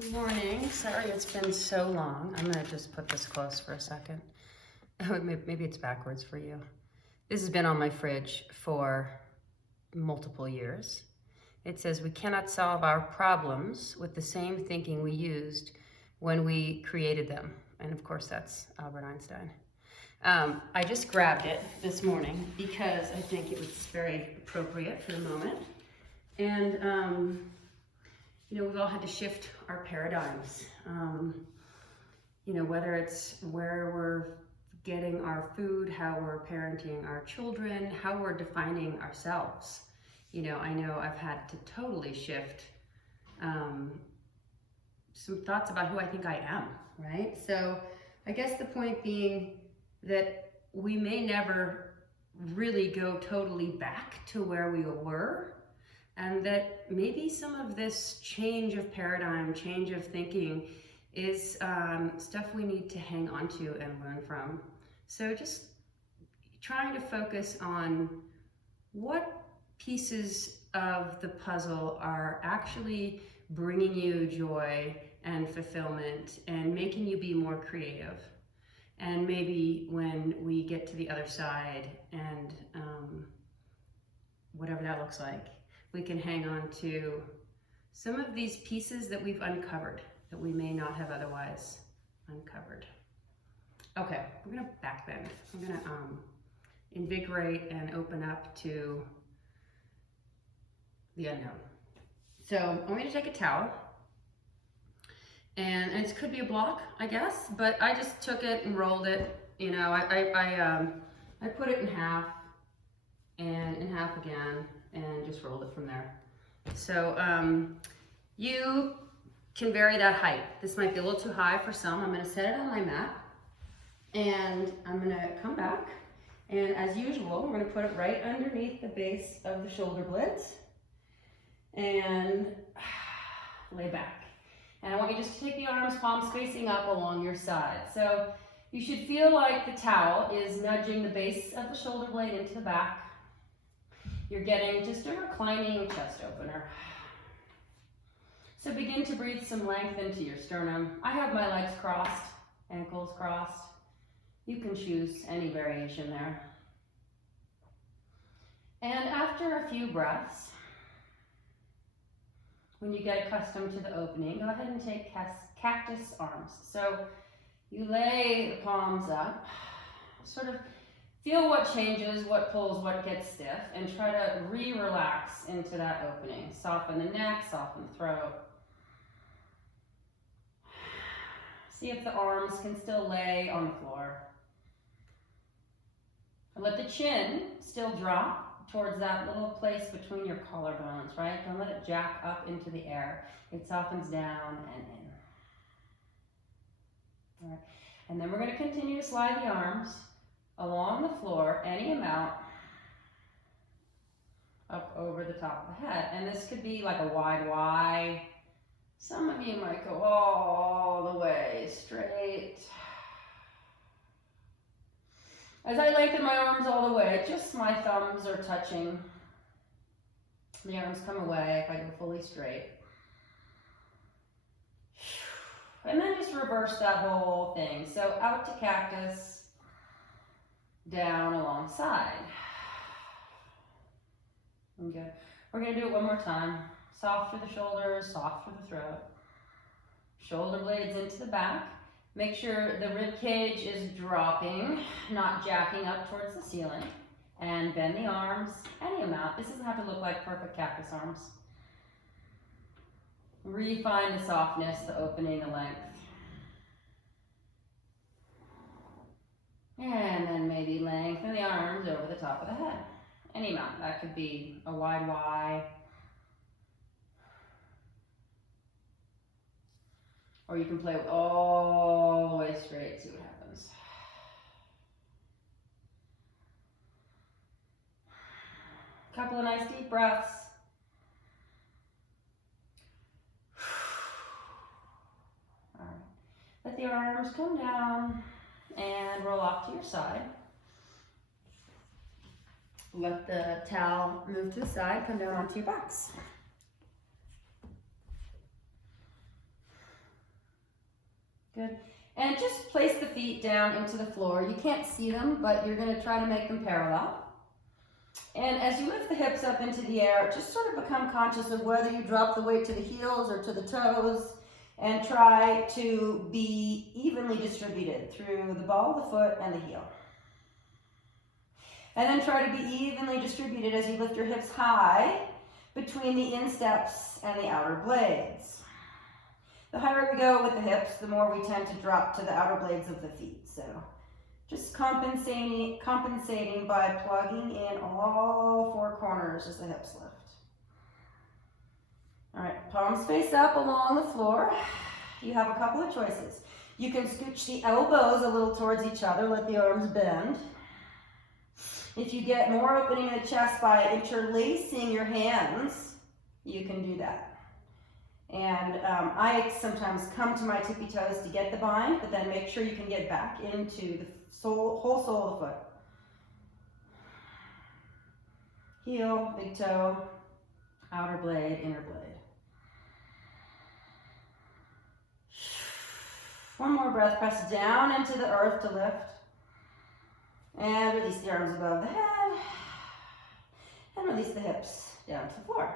Good morning. Sorry it's been so long. I'm gonna just put this close for a second. Maybe it's backwards for you. This has been on my fridge for multiple years. It says we cannot solve our problems with the same thinking we used when we created them. And of course that's Albert Einstein. I just grabbed it this morning because I think it was very appropriate for the moment. And we've all had to shift our paradigms. Whether it's where we're getting our food, how we're parenting our children, how we're defining ourselves. I know I've had to totally shift some thoughts about who I think I am, right? So I guess the point being that we may never really go totally back to where we were, and that maybe some of this change of paradigm, change of thinking is stuff we need to hang on to and learn from. So just trying to focus on what pieces of the puzzle are actually bringing you joy and fulfillment and making you be more creative. And maybe when we get to the other side and whatever that looks like, we can hang on to some of these pieces that we've uncovered that we may not have otherwise uncovered. Okay, we're gonna backbend. I'm gonna invigorate and open up to the unknown. So I'm going to take a towel, and it could be a block, I guess, but I just took it and rolled it. I put it in half and in half again, and just rolled it from there. So you can vary that height. This might be a little too high for some. I'm going to set it on my mat, and I'm going to come back, and as usual, we're going to put it right underneath the base of the shoulder blades and lay back. And I want you just to take the arms, palms facing up along your side. So you should feel like the towel is nudging the base of the shoulder blade into the back. You're getting just a reclining chest opener. So begin to breathe some length into your sternum. I have my legs crossed, ankles crossed. You can choose any variation there. And after a few breaths, when you get accustomed to the opening, go ahead and take cactus arms. So you lay the palms up, sort of feel what changes, what pulls, what gets stiff, and try to relax into that opening. Soften the neck, soften the throat. See if the arms can still lay on the floor. Let the chin still drop towards that little place between your collarbones, right? Don't let it jack up into the air. It softens down and in. All right. And then we're going to continue to slide the arms along the floor, any amount, up over the top of the head. And this could be like a wide Y. Some of you might go all the way straight. As I lengthen my arms all the way, just my thumbs are touching. The arms come away if I go fully straight. And then just reverse that whole thing. So out to cactus, down alongside. Okay. We're going to do it one more time. Soft through the shoulders, soft through the throat. Shoulder blades into the back. Make sure the rib cage is dropping, not jacking up towards the ceiling. And bend the arms any amount. This doesn't have to look like perfect cactus arms. Refine the softness, the opening, the length. And then maybe lengthen the arms over the top of the head. Any amount. That could be a wide Y. Or you can play with all the way straight, see what happens. Couple of nice deep breaths. All right. Let the arms come down and roll off to your side. Let the towel move to the side, come down onto your backs. Good. And just place the feet down into the floor. You can't see them, but you're going to try to make them parallel. And as you lift the hips up into the air, just sort of become conscious of whether you drop the weight to the heels or to the toes, and try to be evenly distributed through the ball of the foot and the heel. And then try to be evenly distributed as you lift your hips high between the insteps and the outer blades. The higher we go with the hips, the more we tend to drop to the outer blades of the feet. So just compensating by plugging in all four corners as the hips lift. All right, palms face up along the floor. You have a couple of choices. You can scooch the elbows a little towards each other, let the arms bend. If you get more opening in the chest by interlacing your hands, you can do that. And I sometimes come to my tippy toes to get the bind, but then make sure you can get back into the whole sole of the foot. Heel, big toe, outer blade, inner blade. One more breath, press down into the earth to lift. And release the arms above the head. And release the hips down to the floor.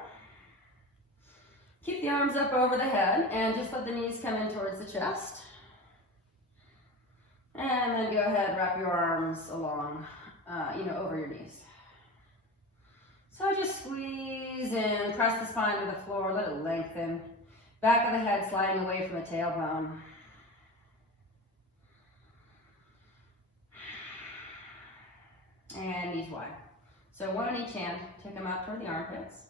Keep the arms up over the head and just let the knees come in towards the chest. And then go ahead, wrap your arms along, over your knees. So just squeeze in, press the spine to the floor, let it lengthen. Back of the head sliding away from the tailbone. And knees wide. So one on each hand, take them out toward the armpits.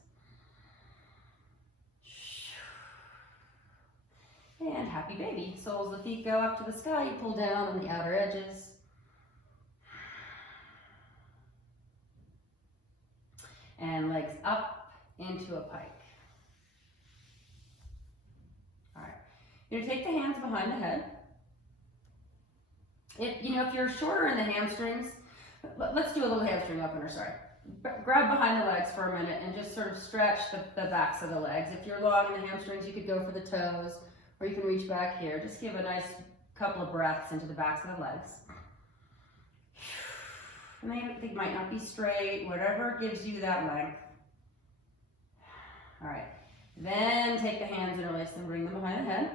And happy baby. Soles of the feet go up to the sky, you pull down on the outer edges. And legs up into a pike. All right, you're gonna take the hands behind the head. If you're shorter in the hamstrings, let's do a little hamstring opener, sorry. Grab behind the legs for a minute and just sort of stretch the backs of the legs. If you're long in the hamstrings, you could go for the toes, or you can reach back here. Just give a nice couple of breaths into the backs of the legs. And they might not be straight, whatever gives you that length. All right, then take the hands, interlace them, bring them behind the head.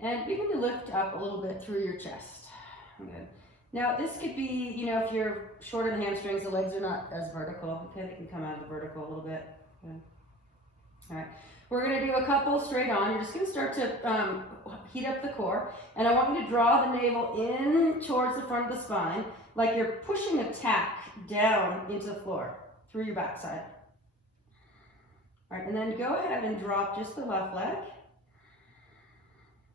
And begin to lift up a little bit through your chest. Good. Now this could be, if you're short in the hamstrings, the legs are not as vertical. Okay, they can come out of the vertical a little bit. Good. All right, we're gonna do a couple straight on. You're just gonna start to heat up the core. And I want you to draw the navel in towards the front of the spine, like you're pushing a tack down into the floor through your backside. All right, and then go ahead and drop just the left leg.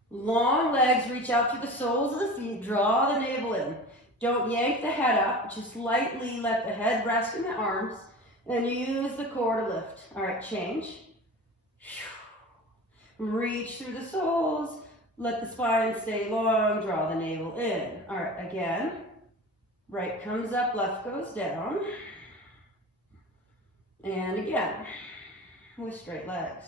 Long legs, reach out through the soles of the feet, draw the navel in. Don't yank the head up, just lightly let the head rest in the arms, and use the core to lift. All right, change. Reach through the soles, let the spine stay long, draw the navel in. All right, again. Right comes up, left goes down. And again, with straight legs.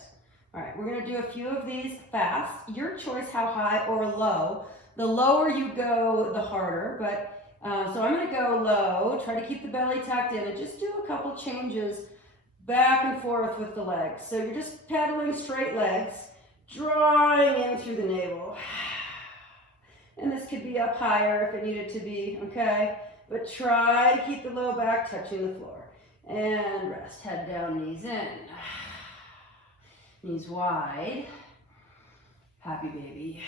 All right, we're gonna do a few of these fast. Your choice how high or low. The lower you go, the harder, but so I'm gonna go low, try to keep the belly tucked in and just do a couple changes back and forth with the legs. So you're just pedaling straight legs, drawing in through the navel. And this could be up higher if it needed to be, okay? But try to keep the low back touching the floor. And rest, head down, knees in. Knees wide. Happy baby.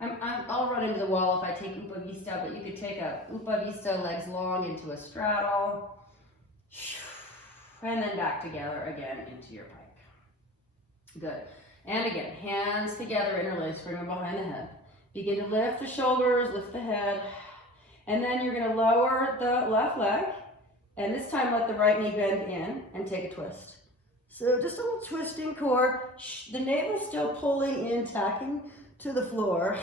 I'll run into the wall if I take Upavista, but you could take a Upavista, legs long into a straddle. And then back together again into your pike. Good. And again, hands together, interlace, bring them behind the head. Begin to lift the shoulders, lift the head. And then you're going to lower the left leg. And this time let the right knee bend in and take a twist. So just a little twisting core. The navel still pulling in, tacking to the floor.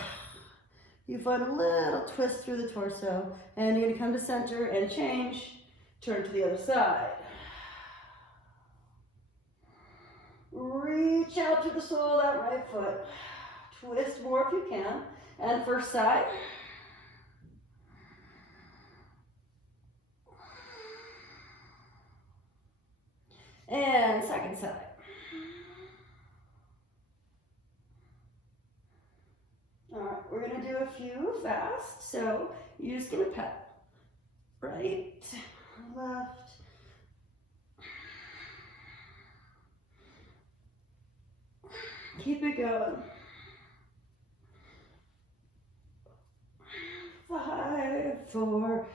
You find a little twist through the torso. And you're going to come to center and change. Turn to the other side. Reach out to the sole of that right foot. Twist more if you can. And first side. And second side. All right, we're gonna do a few fast. So you're just gonna pat right, left. Keep it going. 5, 4,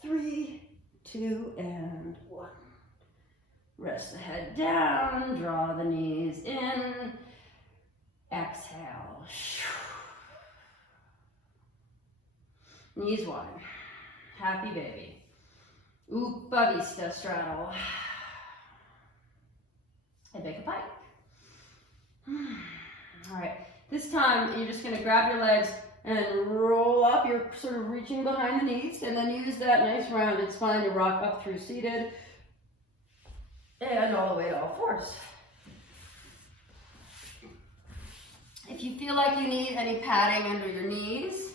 3, 2, and 1. Rest the head down, draw the knees in. Exhale. Knees wide. Happy baby. Uppa vista straddle. And make a pike. All right, this time you're just gonna grab your legs and roll up. You're sort of reaching behind the knees, and then use that nice rounded spine to rock up through seated and all the way to all fours. If you feel like you need any padding under your knees,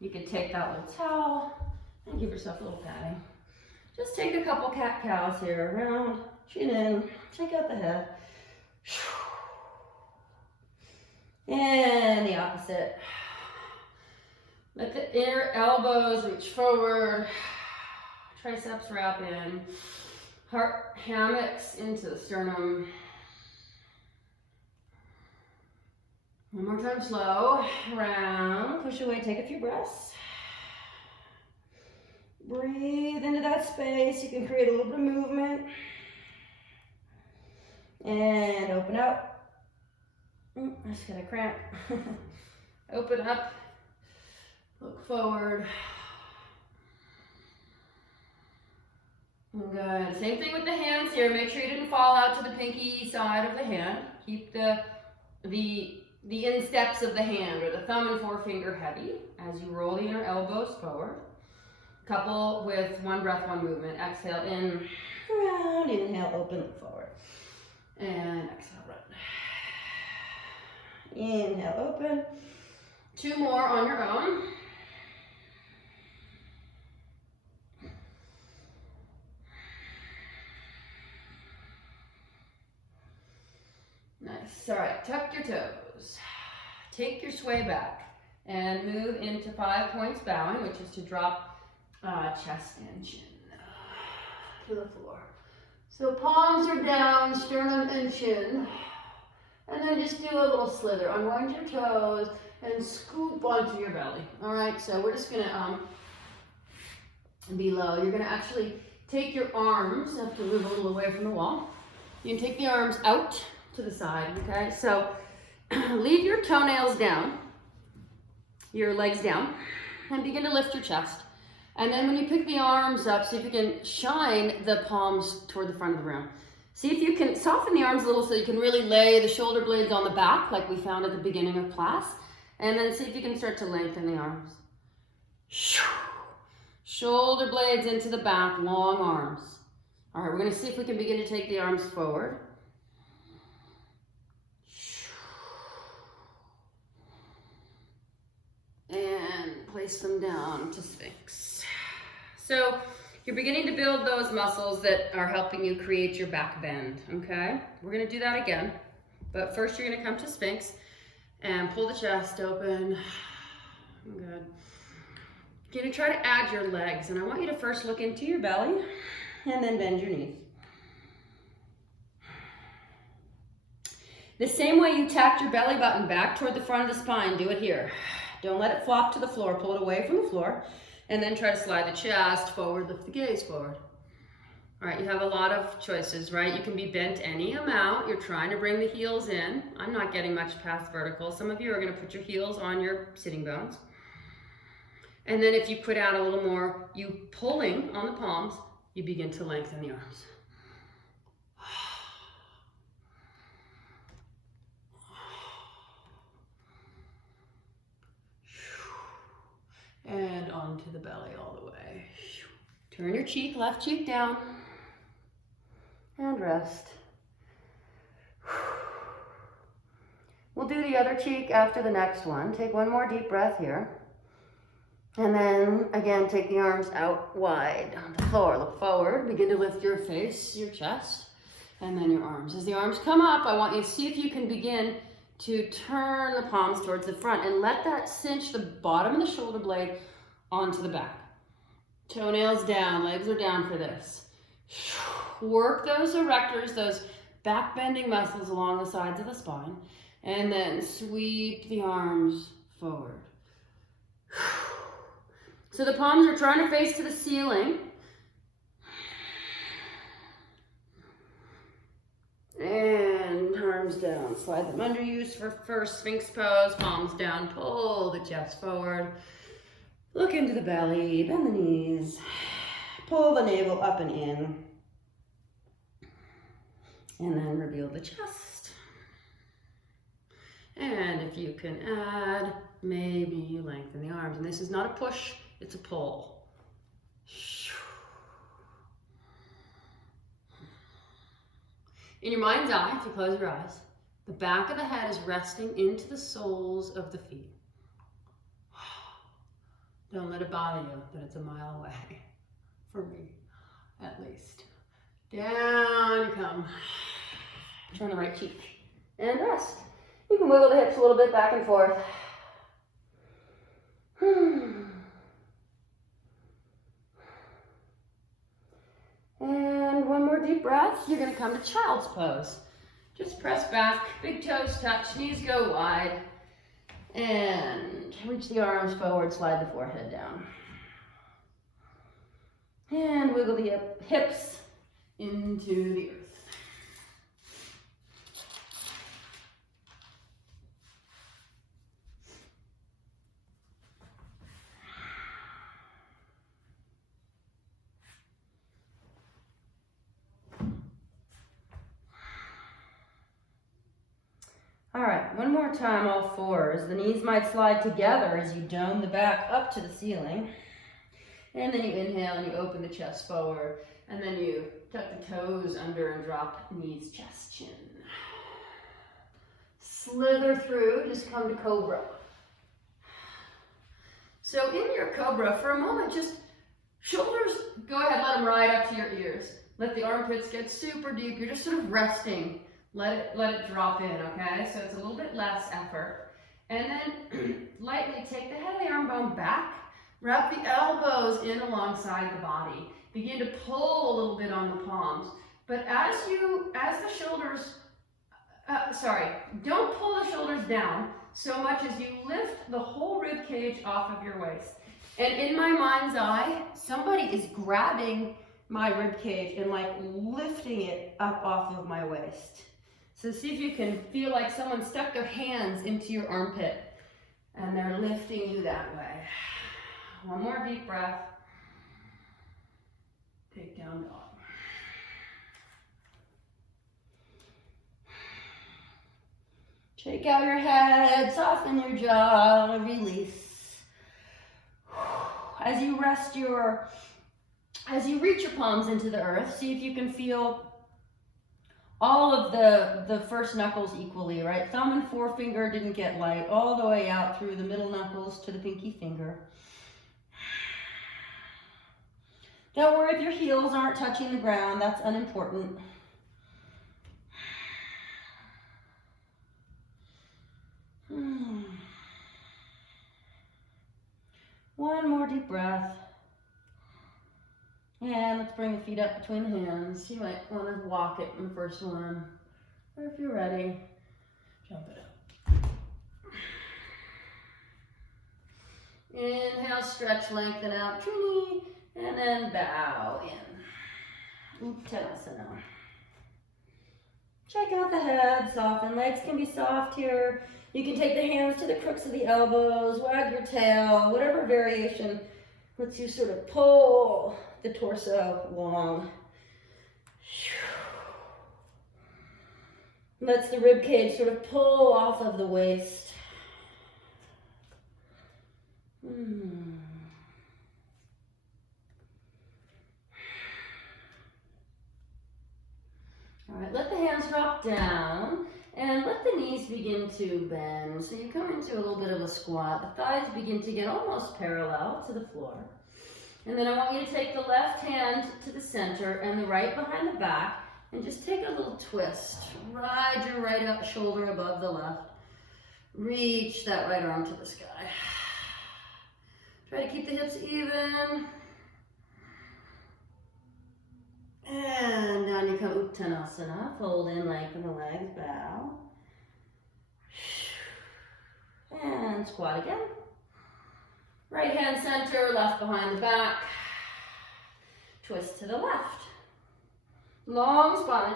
you can take that little towel and give yourself a little padding. Just take a couple cat-cows here, around, chin in, check out the head. And the opposite. Let the inner elbows reach forward, triceps wrap in, heart hammocks into the sternum. One more time, slow, round, push away, take a few breaths. Breathe into that space. You can create a little bit of movement. And open up. I just got a cramp. Open up, look forward. Good. Same thing with the hands here. Make sure you didn't fall out to the pinky side of the hand. Keep the insteps of the hand, or the thumb and forefinger, heavy as you roll the inner elbows forward. Couple with one breath, one movement. Exhale in, round. Inhale, open, look forward. And exhale, round. Inhale, open. 2 more on your own. Nice. All right, tuck your toes. Take your sway back and move into 5 points bowing, which is to drop chest and chin to the floor. So palms are down, sternum and chin. And then just do a little slither. Unwind your toes and scoop onto your belly. All right, so we're just gonna be low. You're gonna actually take your arms, have to move a little away from the wall. You can take the arms out to the side, okay? So leave your toenails down, your legs down, and begin to lift your chest. And then when you pick the arms up, see if you can shine the palms toward the front of the room. See if you can soften the arms a little so you can really lay the shoulder blades on the back like we found at the beginning of class. And then see if you can start to lengthen the arms. Shoulder blades into the back, long arms. All right, we're gonna see if we can begin to take the arms forward. And place them down to Sphinx. So you're beginning to build those muscles that are helping you create your back bend, okay? We're gonna do that again, but first you're gonna come to Sphinx and pull the chest open. Good. You're gonna try to add your legs, and I want you to first look into your belly and then bend your knees. The same way you tacked your belly button back toward the front of the spine, do it here. Don't let it flop to the floor, pull it away from the floor, and then try to slide the chest forward, lift the gaze forward. All right, you have a lot of choices, right? You can be bent any amount. You're trying to bring the heels in. I'm not getting much past vertical. Some of you are gonna put your heels on your sitting bones. And then if you put out a little more, you pulling on the palms, you begin to lengthen the arms. And onto the belly all the way. Turn your cheek, left cheek down. And rest. We'll do the other cheek after the next one. Take one more deep breath here. And then again, take the arms out wide on the floor. Look forward, begin to lift your face, your chest, and then your arms. As the arms come up, I want you to see if you can begin to turn the palms towards the front and let that cinch the bottom of the shoulder blade onto the back. Toenails down, legs are down for this. Work those erectors, those back bending muscles along the sides of the spine, and then sweep the arms forward. So the palms are trying to face to the ceiling. And arms down, slide them under you for first Sphinx pose, palms down, pull the chest forward. Look into the belly, bend the knees, pull the navel up and in. And then reveal the chest. And if you can add, maybe lengthen the arms. And this is not a push, it's a pull. In your mind's eye, if you close your eyes, the back of the head is resting into the soles of the feet. Don't let it bother you that it's a mile away. For me, at least. Down you come. Turn the right cheek. And rest. You can wiggle the hips a little bit back and forth. And one more deep breath. You're going to come to child's pose. Just press back, big toes touch, knees go wide. And reach the arms forward, slide the forehead down. And wiggle the hips into the earth. All right, one more time, all fours. The knees might slide together as you dome the back up to the ceiling. And then you inhale and you open the chest forward. And then you tuck the toes under and drop knees, chest, chin. Slither through, just come to cobra. So in your cobra, for a moment, just shoulders, go ahead, let them ride up to your ears. Let the armpits get super deep. You're just sort of resting. Let it drop in, okay? So it's a little bit less effort. And then lightly take the head of the arm bone back. Wrap the elbows in alongside the body. Begin to pull a little bit on the palms. But as the shoulders, don't pull the shoulders down so much as you lift the whole rib cage off of your waist. And in my mind's eye, somebody is grabbing my rib cage and like lifting it up off of my waist. So see if you can feel like someone stuck their hands into your armpit and they're lifting you that way. One more deep breath. Take down dog. Shake out your head, soften your jaw, release. As you reach your palms into the earth, see if you can feel all of the first knuckles equally, right? Thumb and forefinger didn't get light, all the way out through the middle knuckles to the pinky finger. Don't worry if your heels aren't touching the ground, that's unimportant. One more deep breath. And let's bring the feet up between the hands. You might want to walk it in the first one. Or if you're ready, jump it up. Inhale, stretch, lengthen out, Trini, and then bow in. Uttanasana. Check out the head, soften. Legs can be soft here. You can take the hands to the crooks of the elbows, wag your tail, whatever variation lets you sort of pull the torso long. Lets the rib cage sort of pull off of the waist. All right, let the hands drop down and let the knees begin to bend. So you come into a little bit of a squat. The thighs begin to get almost parallel to the floor. And then I want you to take the left hand to the center and the right behind the back and just take a little twist. Ride your right up shoulder above the left. Reach that right arm to the sky. Try to keep the hips even. And down you come, Uttanasana. Fold in, lengthen the legs, bow. And squat again. Right hand center, left behind the back. Twist to the left. Long spine.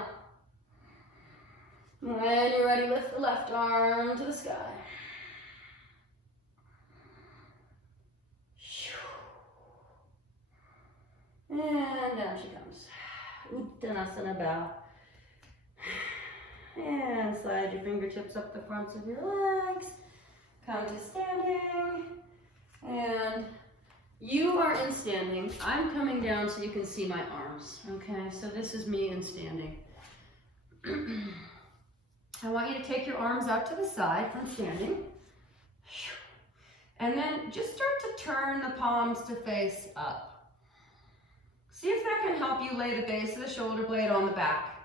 When you're ready, lift the left arm to the sky. And down she comes. Uttanasana, bow. And slide your fingertips up the fronts of your legs. Come to standing. And you are in standing. I'm coming down so you can see my arms. Okay, so this is me in standing. I want you to take your arms out to the side from standing. And then just start to turn the palms to face up. See if that can help you lay the base of the shoulder blade on the back.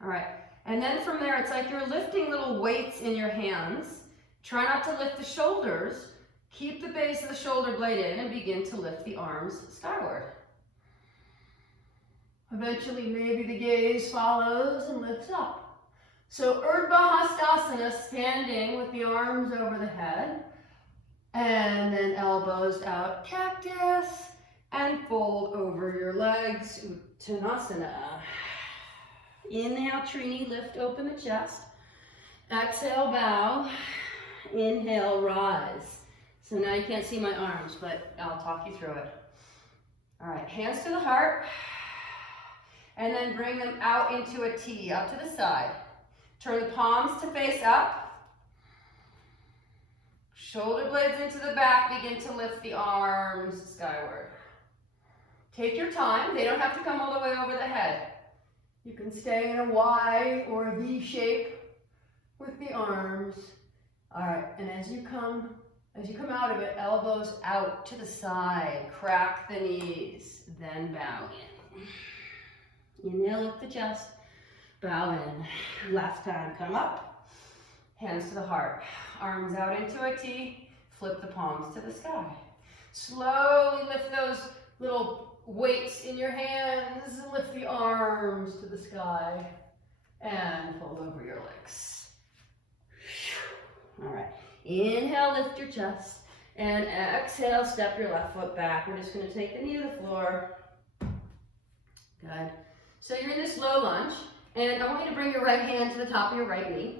All right, and then from there, it's like you're lifting little weights in your hands. Try not to lift the shoulders. Keep the base of the shoulder blade in and begin to lift the arms skyward. Eventually, maybe the gaze follows and lifts up. So Urdhva Hastasana, standing with the arms over the head. And then elbows out, cactus, and fold over your legs, Uttanasana. Inhale, Trini, lift open the chest. Exhale, bow. Inhale, rise. So now you can't see my arms, but I'll talk you through it. All right, hands to the heart. And then bring them out into a T, out to the side. Turn the palms to face up. Shoulder blades into the back, begin to lift the arms skyward. Take your time, they don't have to come all the way over the head. You can stay in a Y or a V shape with the arms. All right, and as you come out of it, elbows out to the side, crack the knees, then bow in. Inhale, lift the chest, bow in. Last time, come up, hands to the heart. Arms out into a T, flip the palms to the sky. Slowly lift those little weights in your hands, lift the arms to the sky, and fold over your legs. All right, inhale, lift your chest, and exhale, step your left foot back. We're just gonna take the knee to the floor. Good. So you're in this low lunge, and I want you to bring your right hand to the top of your right knee.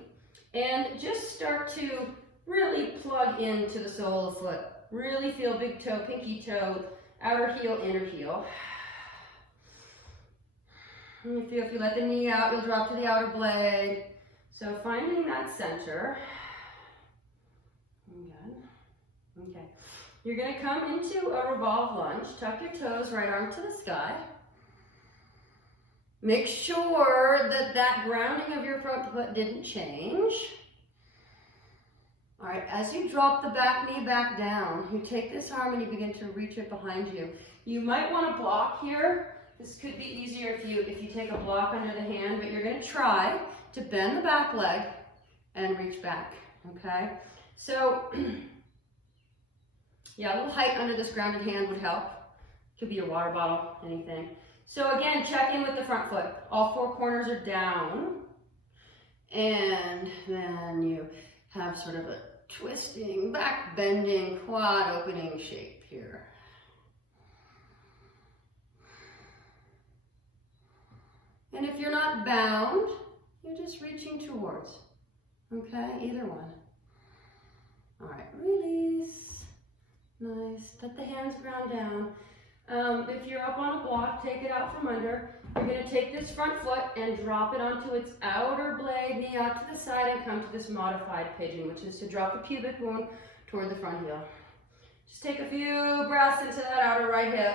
And just start to really plug into the sole of the foot. Really feel big toe, pinky toe, outer heel, inner heel. And you feel if you let the knee out, you'll drop to the outer blade. So finding that center. Good. Okay. You're going to come into a revolve lunge. Tuck your toes, right arm to the sky. Make sure that that grounding of your front foot didn't change. All right, as you drop the back knee back down, you take this arm and you begin to reach it behind you. You might want to block here. This could be easier if you take a block under the hand, but you're going to try to bend the back leg and reach back, okay? So, yeah, a little height under this grounded hand would help. Could be your water bottle, anything. So again, check in with the front foot. All four corners are down. And then you have sort of a twisting, back bending, quad opening shape here. And if you're not bound, you're just reaching towards. Okay, either one. All right, release. Nice. Let the hands ground down. If you're up on a block, take it out from under. You're going to take this front foot and drop it onto its outer blade, knee out to the side, and come to this modified pigeon, which is to drop the pubic bone toward the front heel. Just take a few breaths into that outer right hip.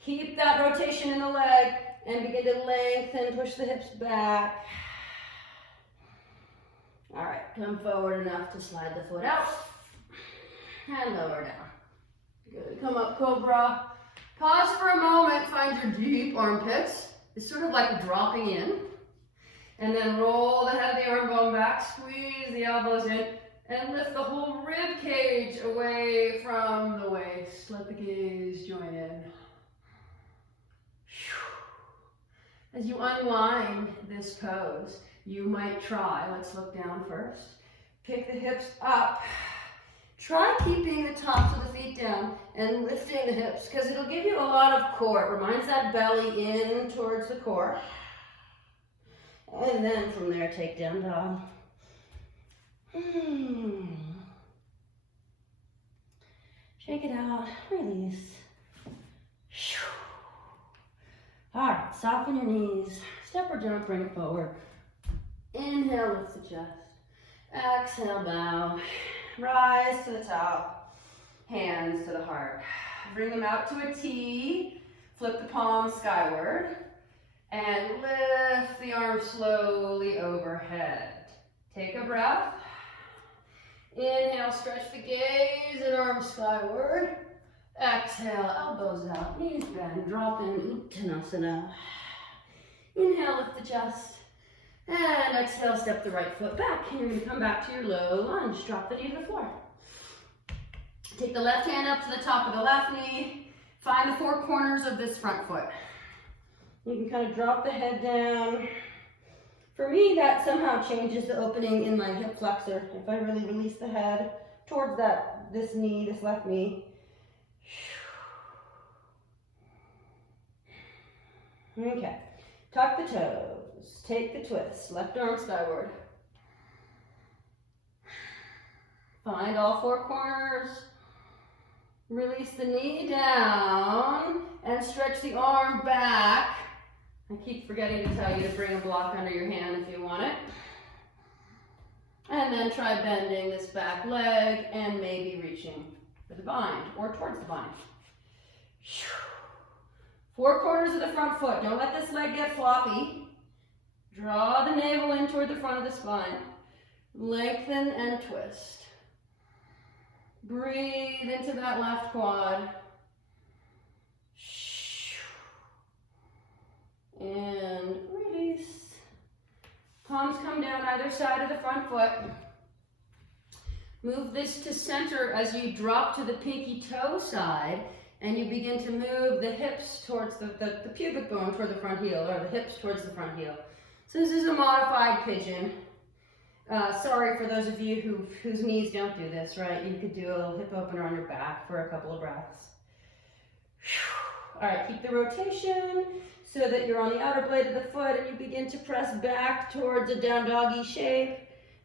Keep that rotation in the leg. and begin to lengthen, push the hips back. All right, come forward enough to slide the foot out and lower down. Good, come up cobra. Pause for a moment, find your deep armpits. It's sort of like dropping in. And then roll the head of the arm bone back, squeeze the elbows in, and lift the whole rib cage away from the waist. Let the gaze join in. As you unwind this pose, you might try, let's look down first, pick the hips up. Try keeping the tops of the feet down and lifting the hips, because it'll give you a lot of core. It reminds that belly in towards the core. And then from there, take down dog. Shake it out, release. All right, soften your knees. Step or jump, bring it forward. Inhale, lift the chest. Exhale, bow. Rise to the top. Hands to the heart. Bring them out to a T. Flip the palms skyward. And lift the arms slowly overhead. Take a breath. Inhale, stretch the gaze and arms skyward. Exhale, elbows out, knees bend, drop in, Uttanasana. Inhale, lift the chest. And exhale, step the right foot back. And you're going to come back to your low lunge. Drop the knee to the floor. Take the left hand up to the top of the left knee. Find the four corners of this front foot. You can kind of drop the head down. For me, that somehow changes the opening in my hip flexor. If I really release the head towards this knee, this left knee. Okay, tuck the toes, take the twist, left arm skyward. Find all four corners. Release the knee down and stretch the arm back. I keep forgetting to tell you to bring a block under your hand if you want it. And then try bending this back leg and maybe reaching for the bind or towards the bind. Four corners of the front foot. Don't let this leg get floppy. Draw the navel in toward the front of the spine. Lengthen and twist. Breathe into that left quad. And release. Palms come down either side of the front foot. Move this to center as you drop to the pinky toe side, and you begin to move the hips towards the pubic bone toward the front heel, or the hips towards the front heel. So this is a modified pigeon. Sorry for those of you whose knees don't do this, right? You could do a little hip opener on your back for a couple of breaths. All right, keep the rotation so that you're on the outer blade of the foot and you begin to press back towards a down doggy shape,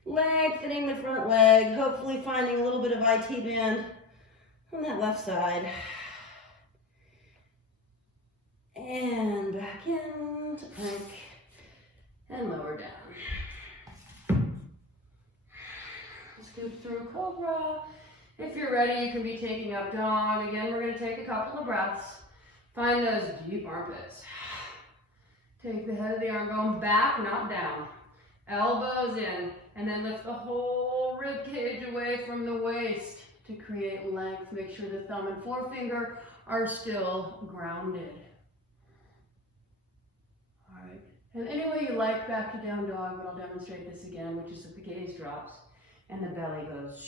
lengthening the front leg, hopefully finding a little bit of IT band on that left side. And back in to plank and lower down. Scoop through cobra. If you're ready, you can be taking up dog. Again, we're going to take a couple of breaths. Find those deep armpits. Take the head of the arm bone back, not down. Elbows in, and then lift the whole rib cage away from the waist to create length. Make sure the thumb and forefinger are still grounded. All right, and any way you like, back to down dog, but I'll demonstrate this again, which is that the gaze drops and the belly goes,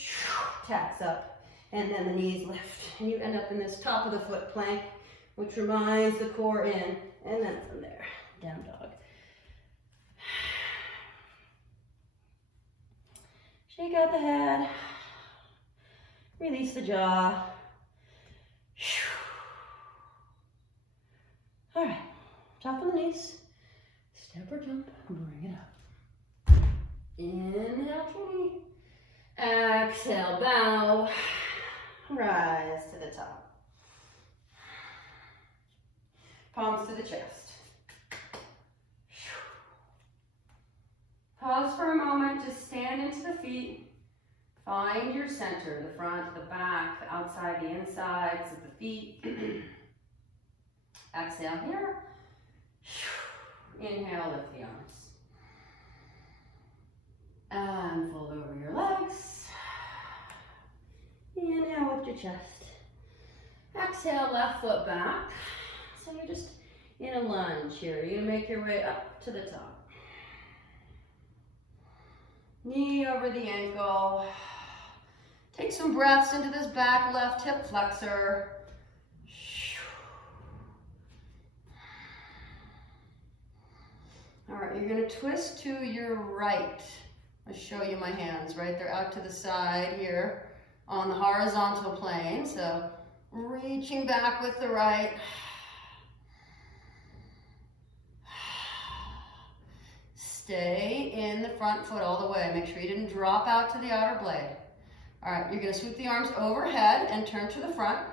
tacks up, and then the knees lift, and you end up in this top of the foot plank, which reminds the core in, and then from there, down dog. Shake out the head, release the jaw. All right, top of the knees, step or jump, bring it up. Inhale, tree. Exhale, bow. Rise to the top. Palms to the chest. Pause for a moment to stand into the feet. Find your center, the front, the back, the outside, the insides of the feet. Exhale here. chest. Exhale, left foot back. So you're just in a lunge here. You're gonna make your way up to the top. Knee over the ankle. Take some breaths into this back left hip flexor. All right, you're gonna twist to your right. I'll show you my hands, right? They're out to the side here on the horizontal plane. So reaching back with the right. Stay in the front foot all the way. Make sure you didn't drop out to the outer blade. All right, you're gonna sweep the arms overhead and turn to the front.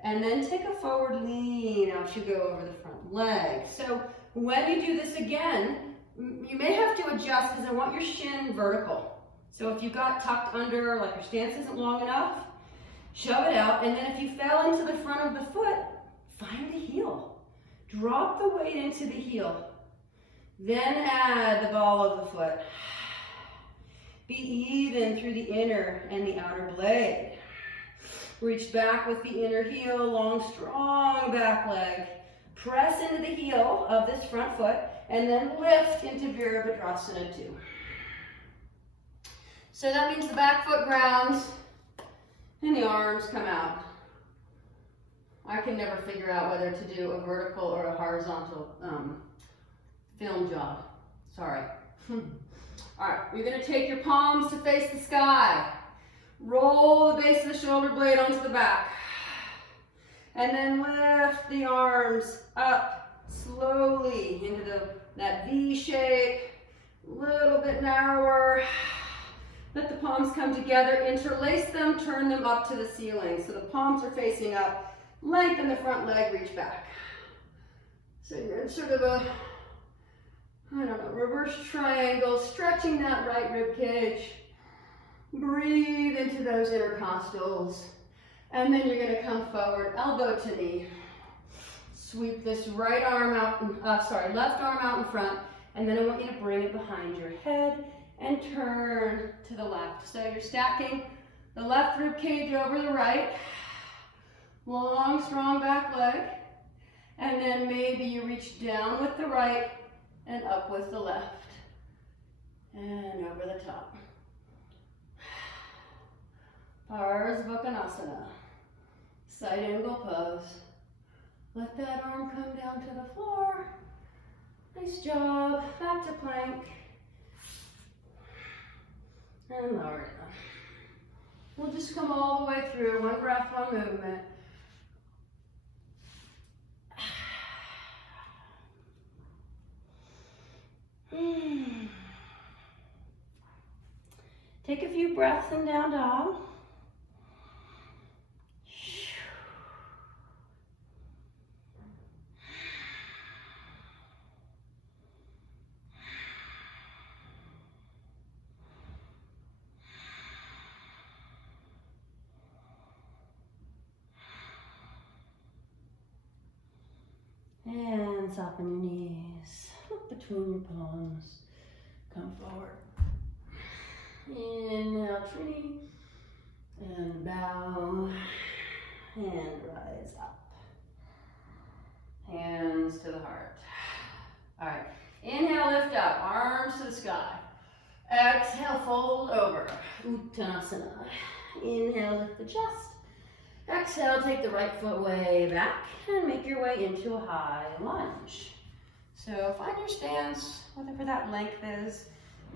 And then take a forward lean out you go over the front leg. So when you do this again, you may have to adjust because I want your shin vertical. So if you got tucked under, like your stance isn't long enough, shove it out. And then if you fell into the front of the foot, find the heel. Drop the weight into the heel. Then add the ball of the foot. Be even through the inner and the outer blade. Reach back with the inner heel, long, strong back leg. Press into the heel of this front foot and then lift into Virabhadrasana 2. So that means the back foot grounds and the arms come out. I can never figure out whether to do a vertical or a horizontal film job. Sorry. All right, you're gonna take your palms to face the sky. Roll the base of the shoulder blade onto the back. And then lift the arms up slowly into that V shape, a little bit narrower. Let the palms come together, interlace them, turn them up to the ceiling. So the palms are facing up, lengthen the front leg, reach back. So you're in sort of a, I don't know, reverse triangle, stretching that right rib cage. Breathe into those intercostals. And then you're gonna come forward, elbow to knee. Sweep this right arm out, left arm out in front. And then I want you to bring it behind your head and turn to the left. So you're stacking the left rib cage over the right. Long, strong back leg. And then maybe you reach down with the right and up with the left. And over the top. Parsvakonasana. Side angle pose. Let that arm come down to the floor. Nice job. Back to plank. And lower it down. We'll just come all the way through. One breath, one movement. Take a few breaths in down dog. And soften your knees. Look between your palms. Come forward. Inhale, tree. And bow. And rise up. Hands to the heart. All right. Inhale, lift up. Arms to the sky. Exhale, fold over. Uttanasana. Inhale, lift the chest. Exhale, take the right foot way back and make your way into a high lunge. So find your stance, whatever that length is.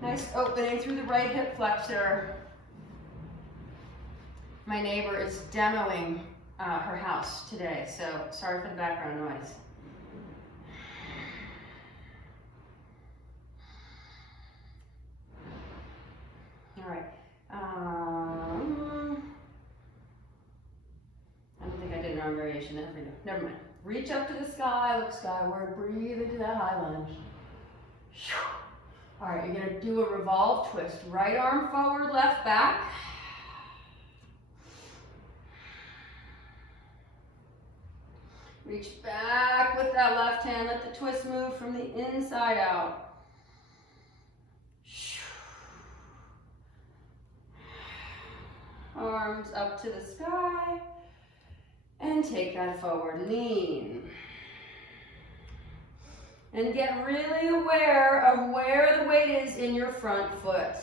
Nice opening through the right hip flexor. My neighbor is demoing her house today, so sorry for the background noise. All right. I don't think I did an arm variation. Never mind. Reach up to the sky, look skyward, breathe into that high lunge. All right, you're gonna do a revolve twist. Right arm forward, left back. Reach back with that left hand. Let the twist move from the inside out. arms up to the sky, and take that forward lean. And get really aware of where the weight is in your front foot.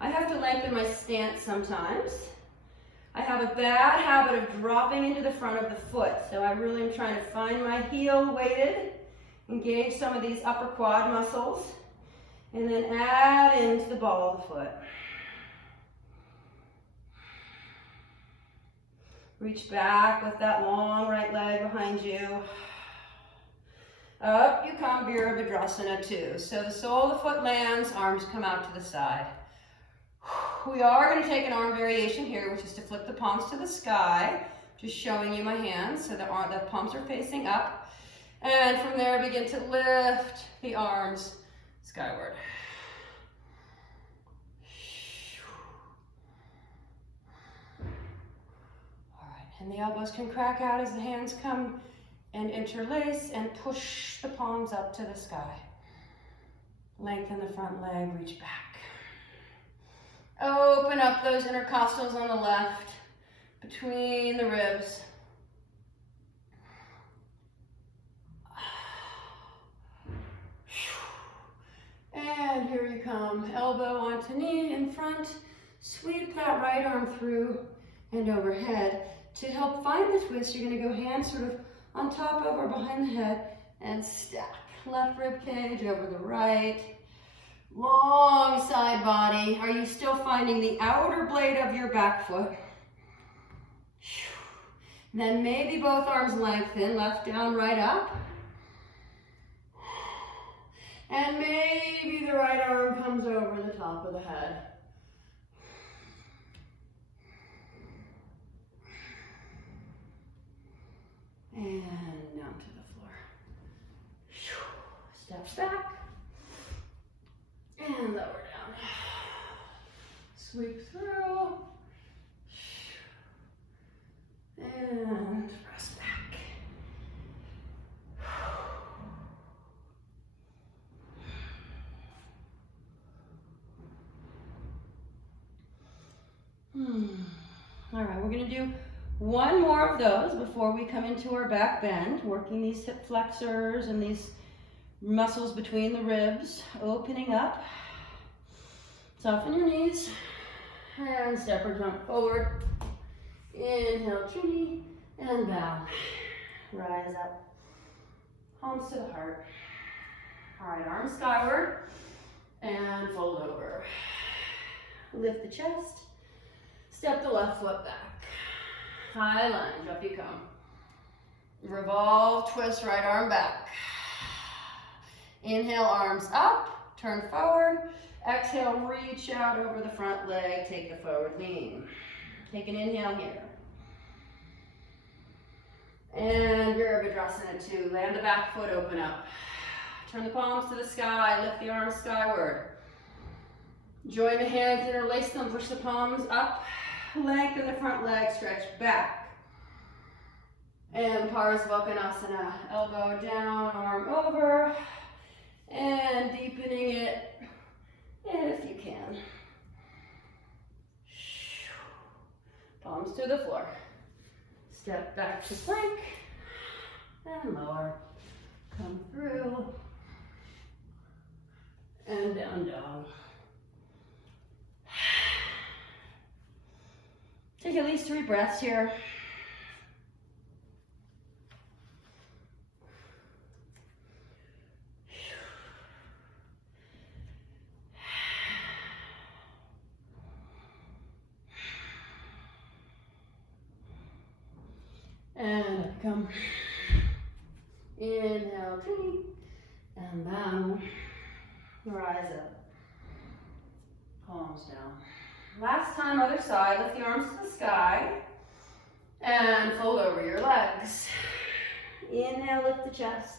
I have to lengthen my stance sometimes. I have a bad habit of dropping into the front of the foot, so I really am trying to find my heel weighted, engage some of these upper quad muscles, and then add into the ball of the foot. Reach back with that long right leg behind you. Up you come, Virabhadrasana 2. So the sole of the foot lands, arms come out to the side. We are going to take an arm variation here, which is to flip the palms to the sky. Just showing you my hands so the palms are facing up. And from there, begin to lift the arms skyward. All right, and the elbows can crack out as the hands come and interlace and push the palms up to the sky. Lengthen the front leg, reach back. Open up those intercostals on the left, between the ribs. And here you come, elbow onto knee in front. Sweep that right arm through and overhead. To help find the twist, you're gonna go hands sort of on top of or behind the head and stack. Left rib cage over the right. Long side body. Are you still finding the outer blade of your back foot? Then maybe both arms lengthen, left down, right up. And maybe the right arm comes over the top of the head. And down to the floor. Steps back. And lower down. Sweep through. And press back. All right, we're going to do one more of those before we come into our back bend, working these hip flexors and these muscles between the ribs, opening up. Soften your knees and step or jump forward. Inhale, tree, and bow. Rise up. Palms to the heart. All right, arms skyward and fold over. Lift the chest. Step the left foot back. High lunge, up you come. Revolve, twist right arm back. Inhale, arms up, turn forward. Exhale, reach out over the front leg, take the forward lean. Take an inhale here. And Virabhadrasana 2, land the back foot, open up. Turn the palms to the sky, lift the arms skyward. Join the hands, interlace them, push the palms up. Lengthen the front leg, stretch back. And Parsvakonasana, elbow down, arm over. And deepening it, if you can. Palms to the floor. Step back to plank. And lower. Come through. And down dog. Take at least 3 breaths here. And up come. Inhale, tree, and bow. Rise up. Palms down. Last time, other side. Lift the arms to the sky. And fold over your legs. Inhale, lift the chest.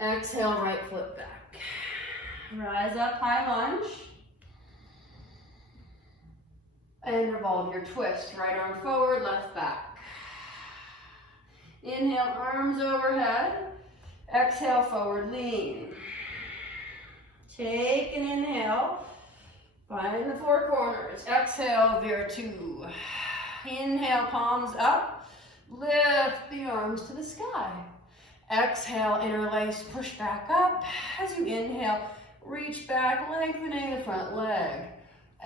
Exhale, right foot back. Rise up, high lunge. And revolve your twist. Right arm forward, left back. Inhale, arms overhead. Exhale, forward lean. Take an inhale. Find the four corners. Exhale, veer two. Inhale, palms up. Lift the arms to the sky. Exhale, interlace, push back up. As you inhale, reach back, lengthening the front leg.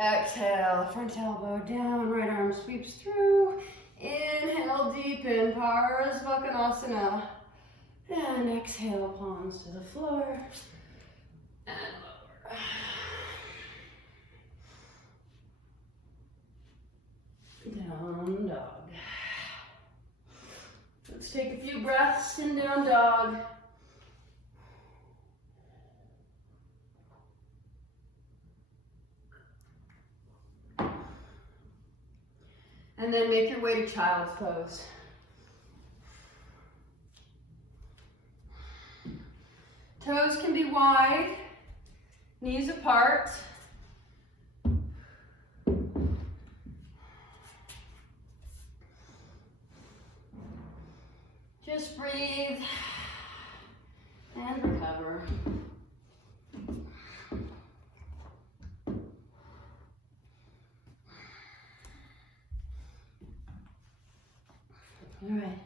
Exhale, front elbow down, right arm sweeps through. Inhale, deepen, Parsvakonasana. And exhale, palms to the floor. And lower. Down dog. Let's take a few breaths in down dog. And then make your way to child's pose. Toes can be wide, knees apart. Just breathe and recover. All right,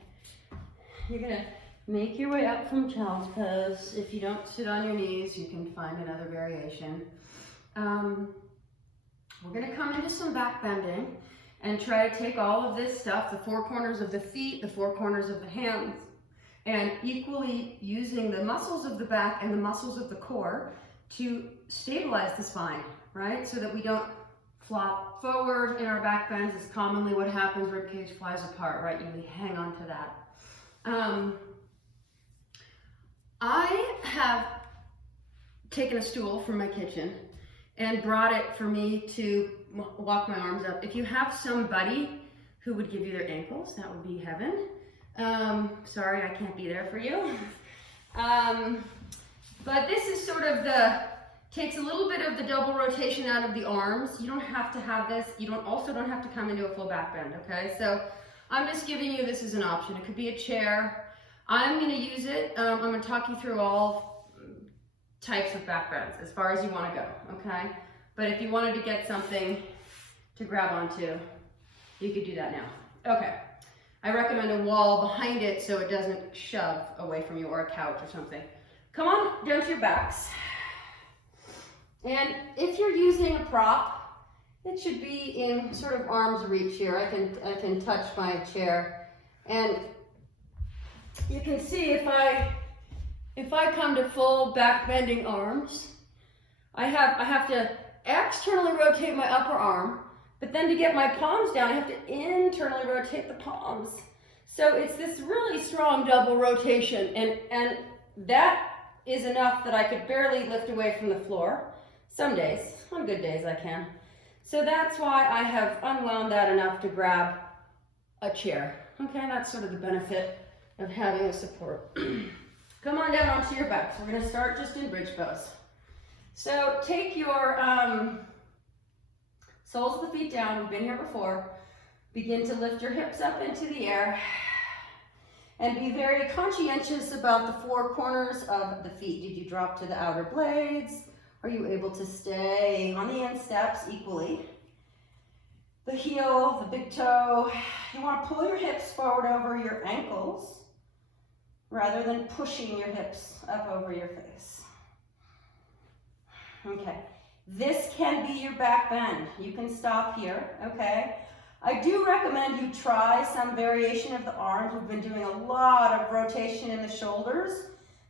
you're gonna make your way up from child's pose. If you don't sit on your knees, you can find another variation. We're gonna come into some back bending and try to take all of this stuff, the four corners of the feet, the four corners of the hands, and equally using the muscles of the back and the muscles of the core to stabilize the spine, right? So that we don't flop forward in our back bends is commonly what happens, ribcage flies apart, right? You hang on to that. I have taken a stool from my kitchen and brought it for me to walk my arms up. If you have somebody who would give you their ankles, that would be heaven. Sorry, I can't be there for you. But this is sort of takes a little bit of the double rotation out of the arms. You don't have to have this. You also don't have to come into a full back bend, okay? So I'm just giving you this as an option. It could be a chair. I'm gonna use it. I'm gonna talk you through all types of back bends as far as you wanna go, okay? But if you wanted to get something to grab onto, you could do that now. Okay, I recommend a wall behind it so it doesn't shove away from you, or a couch or something. Come on down to your backs. And if you're using a prop, it should be in sort of arm's reach here. I can touch my chair, and you can see if I come to full back bending arms, I have to externally rotate my upper arm, but then to get my palms down, I have to internally rotate the palms. So it's this really strong double rotation, and that is enough that I could barely lift away from the floor. Some days, on good days I can. So that's why I have unwound that enough to grab a chair. Okay, that's sort of the benefit of having a support. Come on down onto your back. So we're gonna start just in bridge pose. So take your soles of the feet down. We've been here before. Begin to lift your hips up into the air. And be very conscientious about the four corners of the feet. Did you drop to the outer blades? Are you able to stay on the insteps equally? The heel, the big toe. You want to pull your hips forward over your ankles rather than pushing your hips up over your face. Okay, this can be your back bend. You can stop here, okay? I do recommend you try some variation of the arms. We've been doing a lot of rotation in the shoulders,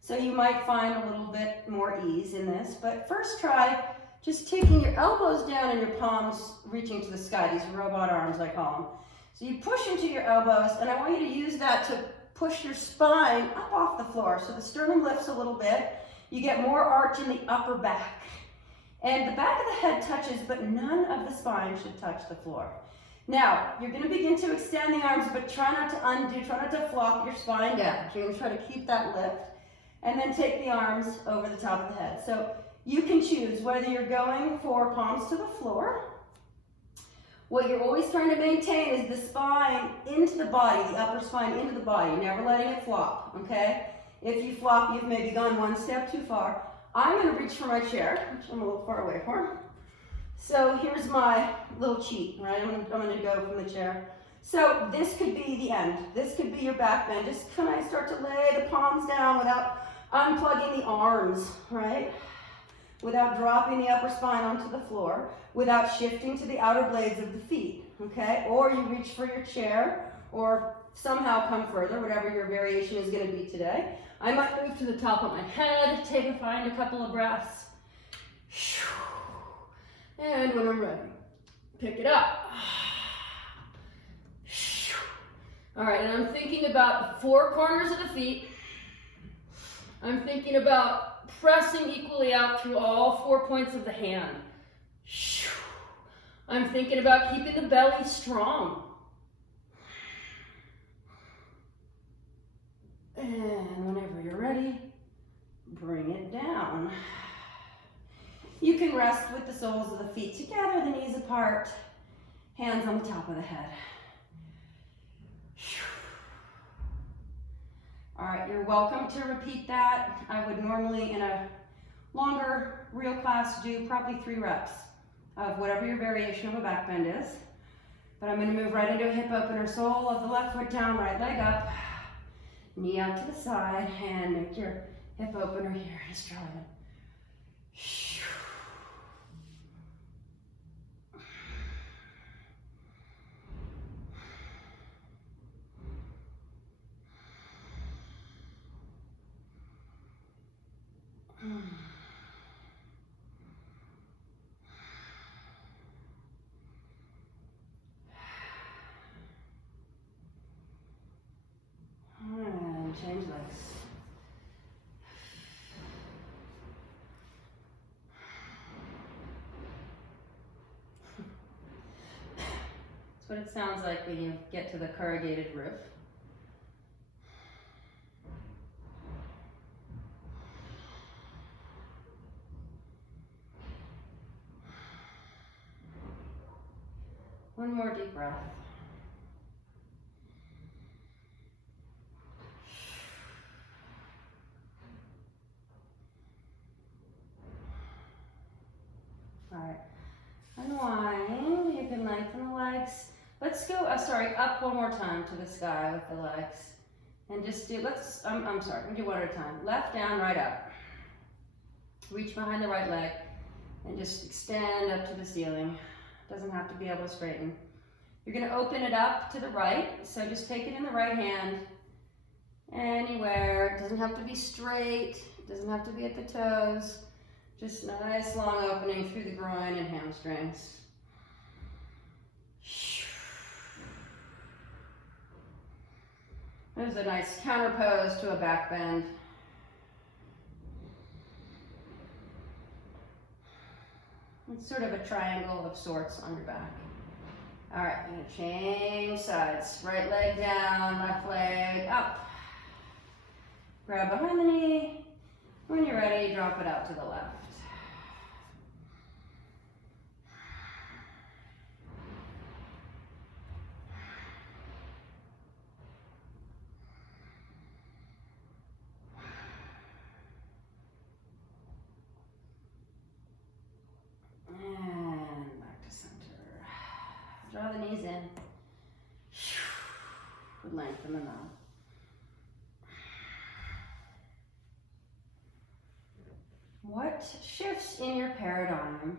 so you might find a little bit more ease in this. But first try just taking your elbows down and your palms reaching to the sky, these robot arms I call them. So you push into your elbows, and I want you to use that to push your spine up off the floor. So the sternum lifts a little bit. You get more arch in the upper back. And the back of the head touches, but none of the spine should touch the floor. Now, you're going to begin to extend the arms, but try not to undo, try not to flop your spine down. So you're going to try to keep that lift, and then take the arms over the top of the head. So you can choose whether you're going for palms to the floor. What you're always trying to maintain is the spine into the body, the upper spine into the body, never letting it flop, okay? If you flop, you've maybe gone one step too far. I'm going to reach for my chair, which I'm a little far away from. So here's my little cheat, right? I'm gonna go from the chair. So this could be the end. This could be your back bend. Just kind of start to lay the palms down without unplugging the arms, right? Without dropping the upper spine onto the floor, without shifting to the outer blades of the feet, okay? Or you reach for your chair, or somehow come further, whatever your variation is gonna be today. I might move to the top of my head, find a couple of breaths. And when I'm ready, pick it up. All right, and I'm thinking about the four corners of the feet. I'm thinking about pressing equally out through all 4 points of the hand. I'm thinking about keeping the belly strong. And whenever you're ready, bring it down. You can rest with the soles of the feet together, the knees apart, hands on the top of the head. All right, you're welcome to repeat that. I would normally, in a longer real class, do probably 3 reps of whatever your variation of a back bend is. But I'm gonna move right into a hip opener, sole of the left foot down, right leg up, knee out to the side, and make your hip opener here, Australian. And change legs. That's what it sounds like when you get to the corrugated roof. One more deep breath. All right, unwind. You can lengthen the legs. Let's go, up one more time to the sky with the legs. And just do, I'm sorry, we'll do one at a time. Left down, right up. Reach behind the right leg and just extend up to the ceiling. Doesn't have to be able to straighten. You're gonna open it up to the right, so just take it in the right hand, anywhere. It doesn't have to be straight, it doesn't have to be at the toes. Just nice long opening through the groin and hamstrings. There's a nice counter pose to a back bend. It's sort of a triangle of sorts on your back. All right, I'm gonna change sides. Right leg down, left leg up. Grab behind the knee. When you're ready, drop it out to the left. And back to center. Draw the knees in. Lengthen them out. What shifts in your paradigm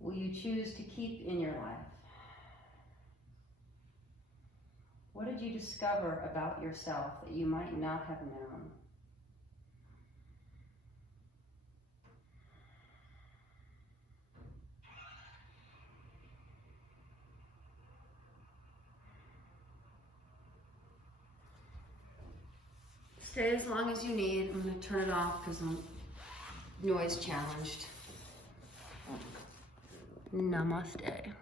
will you choose to keep in your life? What did you discover about yourself that you might not have known? Stay as long as you need. I'm going to turn it off because I'm noise challenged. Namaste.